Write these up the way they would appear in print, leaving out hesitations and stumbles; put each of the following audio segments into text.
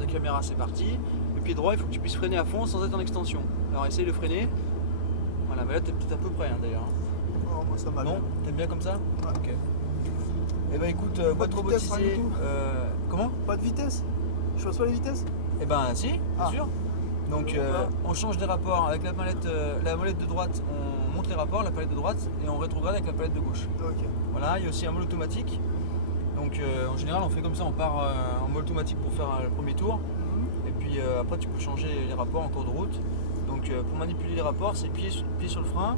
la caméra c'est parti. Le pied droit, il faut que tu puisses freiner à fond sans être en extension. Alors essaye de freiner. Voilà, mais là t'es peut-être à peu près hein, d'ailleurs. Oh, moi ça m'a bien. Non, t'aimes bien comme ça? Ouais. Ok. Eh ben écoute, boîte de vitesse, rien robotisée. du tout. Comment? Pas de vitesse? Je choisis pas les vitesses? Eh ben si, bien Ah. sûr. Donc on change des rapports avec la molette de droite, on monte les rapports, la palette de droite, et on rétrograde avec la palette de gauche. Ok. Voilà, il y a aussi un mode automatique. Donc en général on fait comme ça, on part en mode automatique pour faire le premier tour. Et puis après tu peux changer les rapports en cours de route. Donc pour manipuler les rapports, c'est pied sur le frein.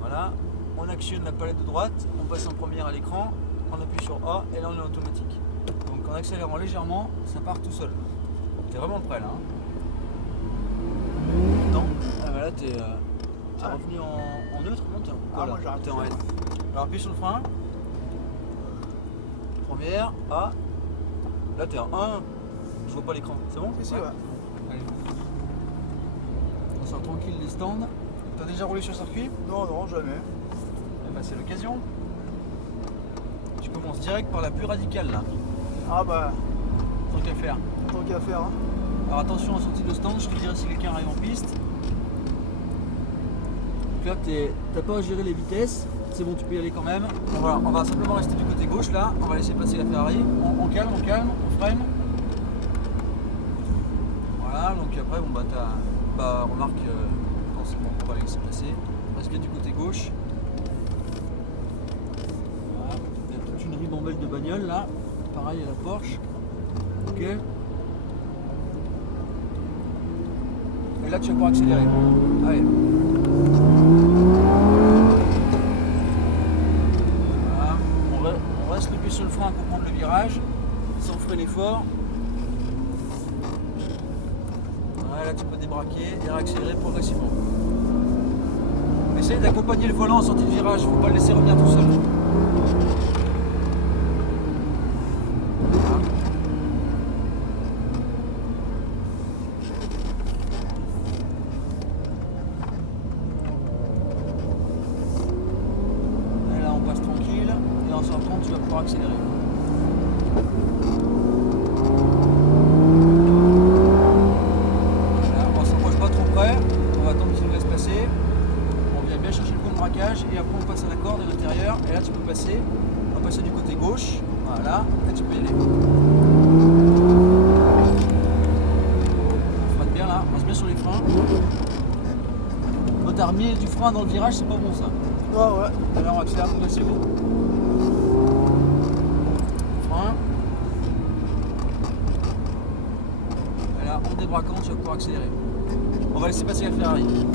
Voilà, on actionne la palette de droite, on passe en première à l'écran, on appuie sur A et là on est en automatique. Donc en accélérant légèrement, ça part tout seul. T'es vraiment prêt là. Hein. Non, ah bah là t'es revenu en neutre, non? Moi j'arrête. T'es en N. Alors appuie sur le frein. Première, A. Là t'es en 1. Je vois pas l'écran, c'est bon? Si, ouais. Allez. On sort tranquille les stands. T'as déjà roulé sur circuit? Non, non, jamais. Eh ben, c'est l'occasion. Tu commences direct par la plus radicale là, Ah bah, tant qu'à faire. tant qu'à faire. Hein. Alors attention en sortie de stand, je te dirai si quelqu'un arrive en piste. Donc là t'as pas à gérer les vitesses, c'est bon tu peux y aller quand même. Bon, voilà, on va simplement rester du côté gauche là, on va laisser passer la Ferrari. On calme, on freine. Voilà, donc après bon bah remarque, non, c'est bon, on va la laisser passer. On reste bien du côté gauche. Voilà, il y a toute une ribambelle de bagnole là, pareil à la Porsche. Ok. Et là tu vas pouvoir accélérer. Allez. Voilà. On reste le pied sur le frein pour prendre le virage, sans freiner fort. Voilà, là tu peux débraquer et réaccélérer progressivement. Essaye d'accompagner le volant en sortie de virage, il ne faut pas le laisser revenir tout seul. En sortant, tu vas pouvoir accélérer. Voilà, on ne s'approche pas trop près, on va attendre qu'il nous laisse passer. On vient bien chercher le point de braquage et après on passe à la corde à l'intérieur. Et là tu peux passer, on va passer du côté gauche. Voilà, là tu peux y aller. On freine bien là, on reste bien sur les freins. Quand t'as remis du frein dans le virage, c'est pas bon ça. Ah ouais. Alors on accélère progressivement. En débraquant, tu vas pouvoir accélérer. On va laisser passer la Ferrari. Il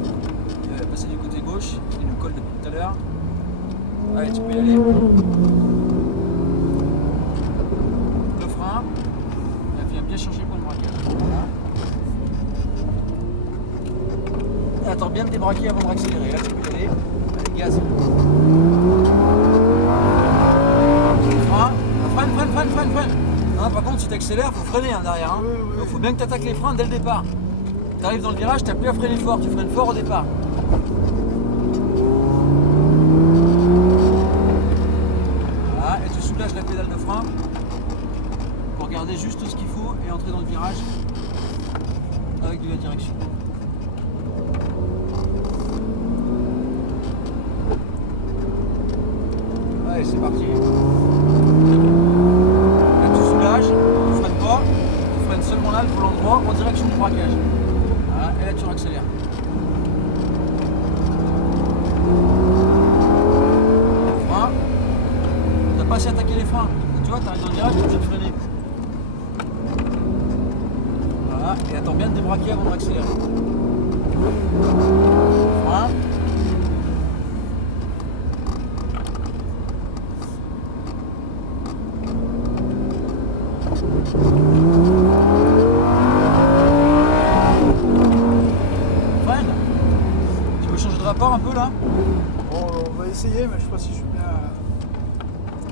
va passer du côté gauche, il nous colle depuis tout à l'heure. Allez, tu peux y aller. Le frein. Là, viens bien changer le point de braquage. Voilà. Attends bien de débraquer avant de accélérer. Là, tu peux y aller. Allez, gaz. Freine. Non, par contre, si tu accélères, il faut freiner hein, derrière. Hein. Oui. Donc, il faut bien que tu attaques les freins dès le départ. Tu arrives dans le virage, tu n'as plus à freiner fort, tu freines fort au départ. Voilà, et tu soulages la pédale de frein pour garder juste ce qu'il faut et entrer dans le virage avec de la direction. Allez, c'est parti. Seulement là, le volant droit en direction du braquage. Voilà, et là tu accélères. Frein. Tu n'as pas assez attaqué les freins. Tu vois, tu arrives dans le virage, tu es obligé de freiner. Voilà, et attends bien de débraquer avant d'accélérer. Frein. Rapport un peu là? Bon, on va essayer, mais je sais pas si je suis bien.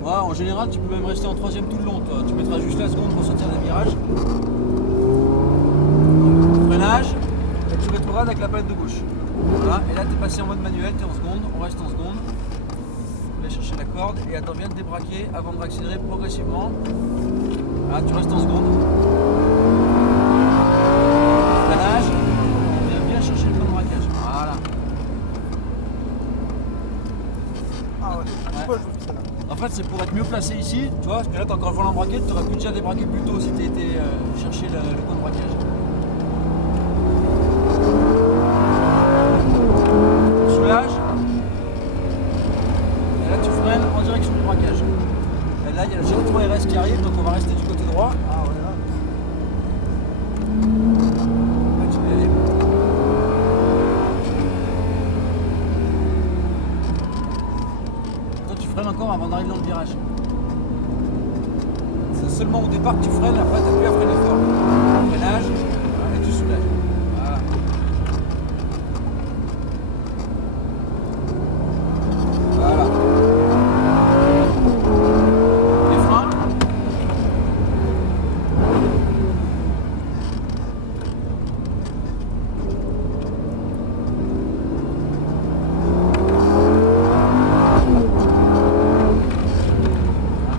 Ouais, en général, tu peux même rester en troisième tout le long. Toi. Tu mettras juste la seconde pour sortir des virages. Donc, freinage, et tu rétrogrades avec la palette de gauche. Voilà, et là, tu es passé en mode manuel, tu es en seconde, on reste en seconde. Tu vas chercher la corde et attends bien de débraquer avant de réaccélérer progressivement. Voilà, tu restes en seconde. mieux placé ici, tu vois, parce que là, tu as encore le volant braqué, tu aurais pu déjà débraquer plus tôt si tu étais chercher le coin de braquage. Soulage. Et là, tu freines en direction du braquage. Et là, il y a le GR3 RS qui arrive, donc on va rester du côté droit. Ah ouais, là. Là, tu vas y aller. Toi, tu freines encore avant d'arriver dans le virage. C'est seulement au départ que tu freines, après, tu n'as plus à freiner fort. Freinage, et tu soulages. Voilà. Voilà. Les freins.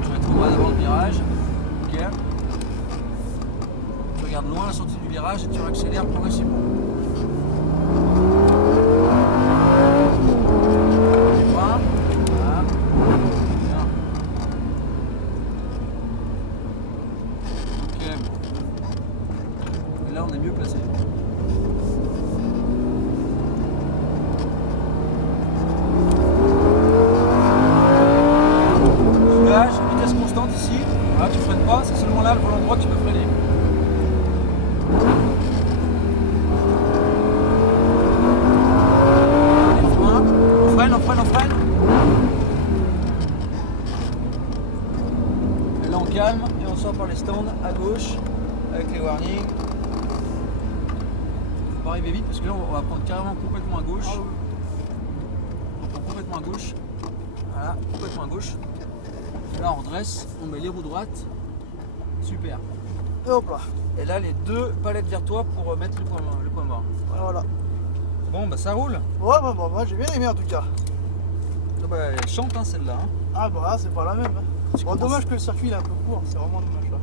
Tu vas être droit devant le virage. Ok. Tu regardes loin la sortie du virage et tu accélères progressivement. Les freins. Voilà. Bien. Ok. Et là on est mieux placé. Soulage, vitesse constante ici. Voilà, tu freines pas, c'est seulement là le volant droit que tu peux freiner. Les freins. On freine, on freine, on freine. Et là on calme et on sort par les stands à gauche avec les warnings. Faut pas arriver vite parce que là on va prendre carrément complètement à gauche. Ah oui. On prend complètement à gauche. Voilà, complètement à gauche. Et là on redresse, on met les roues droites. Super. Et hop là. Et là les deux palettes vers toi pour mettre le point mort. Voilà. Bon bah ça roule. Ouais, bah, moi j'ai bien aimé en tout cas. Ah bah, elle chante hein, celle-là. Hein. Ah bah là, c'est pas la même. Hein. Tu Bon, commences- dommage que le circuit il est un peu court, c'est vraiment dommage là.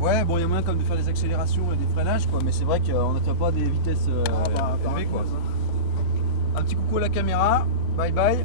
Ouais bon il y a moyen comme de faire des accélérations et des freinages quoi, mais c'est vrai qu'on n'atteint pas des vitesses Ah bah, élevées quoi. pareil, Un petit coucou à la caméra, bye bye.